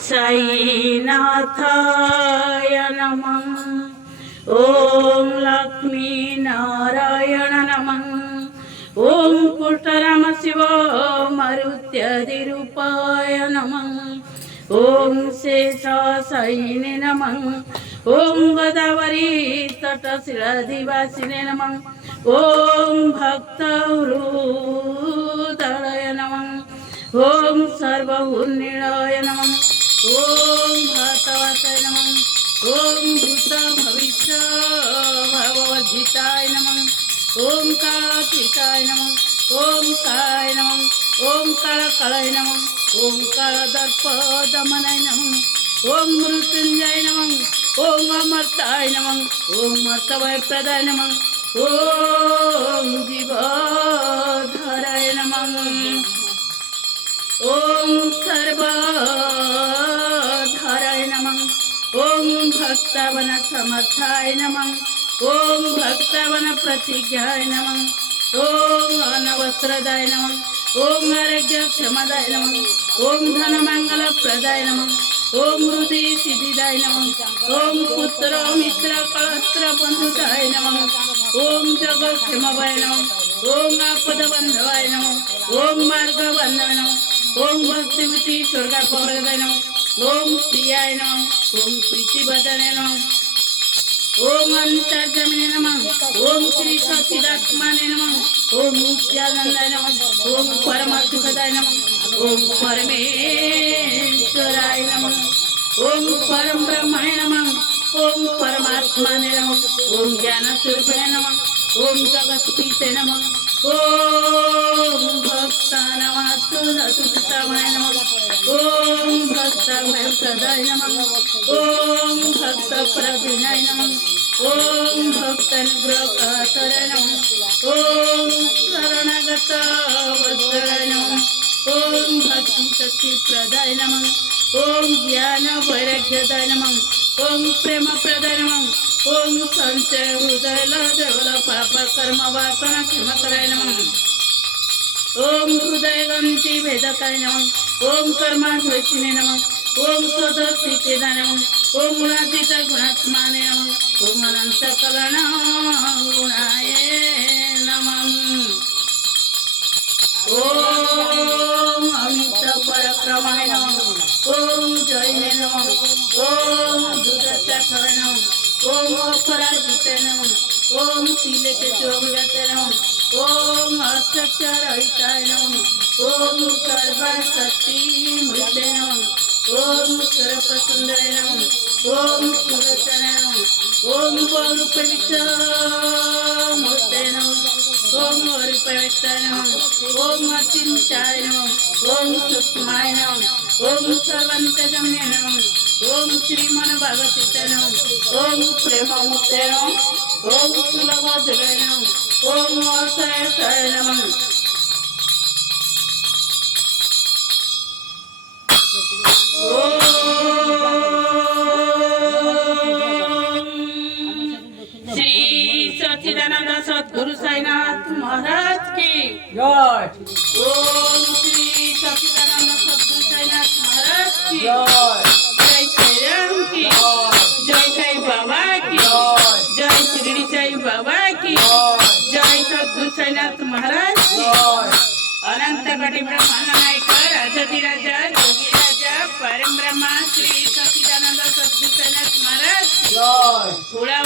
साईनाथाय नमः। ओम लक्ष्मी नारायण नमः। ओम कुष्ठराम शिव मरुत्यादिरूपाय नमः। ओम शेषाशायिने नमः। ओम गोदावरी तटशिलाधिवासिने नमः। ओम भक्तहृदय नमः। ओम सर्वहुन्निलय नमः। ओम भक्तवत्सय नमः। ओम भूत भविष्य भववर्जिताय नमः। ओम कालातीताय नमः। ओम काय नमः। ओम कालकलय नमः। ओम कालदर्पदमनाय नमः। ओम मृत्युंजय नमः। ओम अमर्ताय नमः। ओम मर्तभयप्रदाय नमः। ओम जीवधराय नमः। ओम सर्वधराय नमः। ओम भक्तवन समर्थाय नमः। ओम भक्तवन प्रतिज्ञाय नमः। ओम अनवस्त्रदाय नमः। ओम आरोग्य क्षमदाय नमः। ओम धनमंगलप्रदाय नमः। ओम हृदय सिद्धिदाय नमः। ओम पुत्र मित्र कलस्त्र बंधुदाय नमः। ओम जगक्षेमवाय नमः। ओम आपदबंधवाय नमः। ओम मार्गबंधवाय नमः। ओम भक्तिमती स्वर्गापवर्गाय नमः। ओम प्रियाय नमः। ओम प्रीतिवदने नमः। ओम अंतर्जमिने नमः। ओम श्री सच्चिदात्माने नमः। ओम नित्यानंदाय नमः। ओम परमसुखदाय नमः। ओम परमेश्वराय नमः। ओम परम ब्रह्मणे नमः। ओम परमात्माने नमः। ओम ज्ञानस्वरूपिणे नमः। ओम जगत्पीते नमः। ओम भक्तानामास्तुतमाय नमः। ओम भक्तभयप्रदाय नमः। ओम भक्तप्रवीणाय नमः। ओम भक्तानुग्रहकातराय नमः। ओम शरणागत वत्सलाय नमः। ओम भक्तिशक्तिप्रदाय नमः। ओम ज्ञान वैराग्यदाय नमः। ओम प्रेमप्रदाय नमः। ओम संशय हृदय देवल पाप कर्म वासना क्षमकराय नमः। ओम हृदयगंती भेदकाय नमः। ओम कर्माद्वेषिणे नमः। ओम स्वदर्शितेदाय नमः। ओम गुणातीत गुणात्माने नमः। ओम अनंत कलण गुणाय नमः। ओम अमित पराक्रमाय नमः। ओम जयने नमः। ओम दुर्दशाय नमः। ओम अपराजिते नमः। ओम शीलके चोभिजाते नमः। ओम असत्यरहिताय नमः। ओम सर्वशक्ति मृते नमः। ओम सर्वसुंदराय नमः। ओम सुलोचनाय नमः। ओम बहुरूपविक्रमूर्ते नमः। ओम रूपव्यक्ताय नमः। ओम अचिन्त्याय नमः। ओम सूक्ष्माय नमः। ओम सर्वान्तर्यामिने नमः। ओम श्रीमन्भगवते नमः। ओम प्रेममूर्ते नमः। ओम सुलभजलाय नमः। ओम वासाय नमः। श्री सच्चिदानंद सद्गुरु साईनाथ महाराज की जय। ओम श्री सच्चिदानंद सद्गुरु साईनाथ महाराज की जय। जय साई राम की जय साई बाबा की जय शिरडी साई बाबा की जय सद्गुरु साईनाथ महाराज की अनंत कोटि ब्रह्मांड नायक राजाधिराजा योगी राजा परम ब्रह्मा श्री सच्चिदानंद सद्गुरु साईनाथ महाराज जय। थोड़ा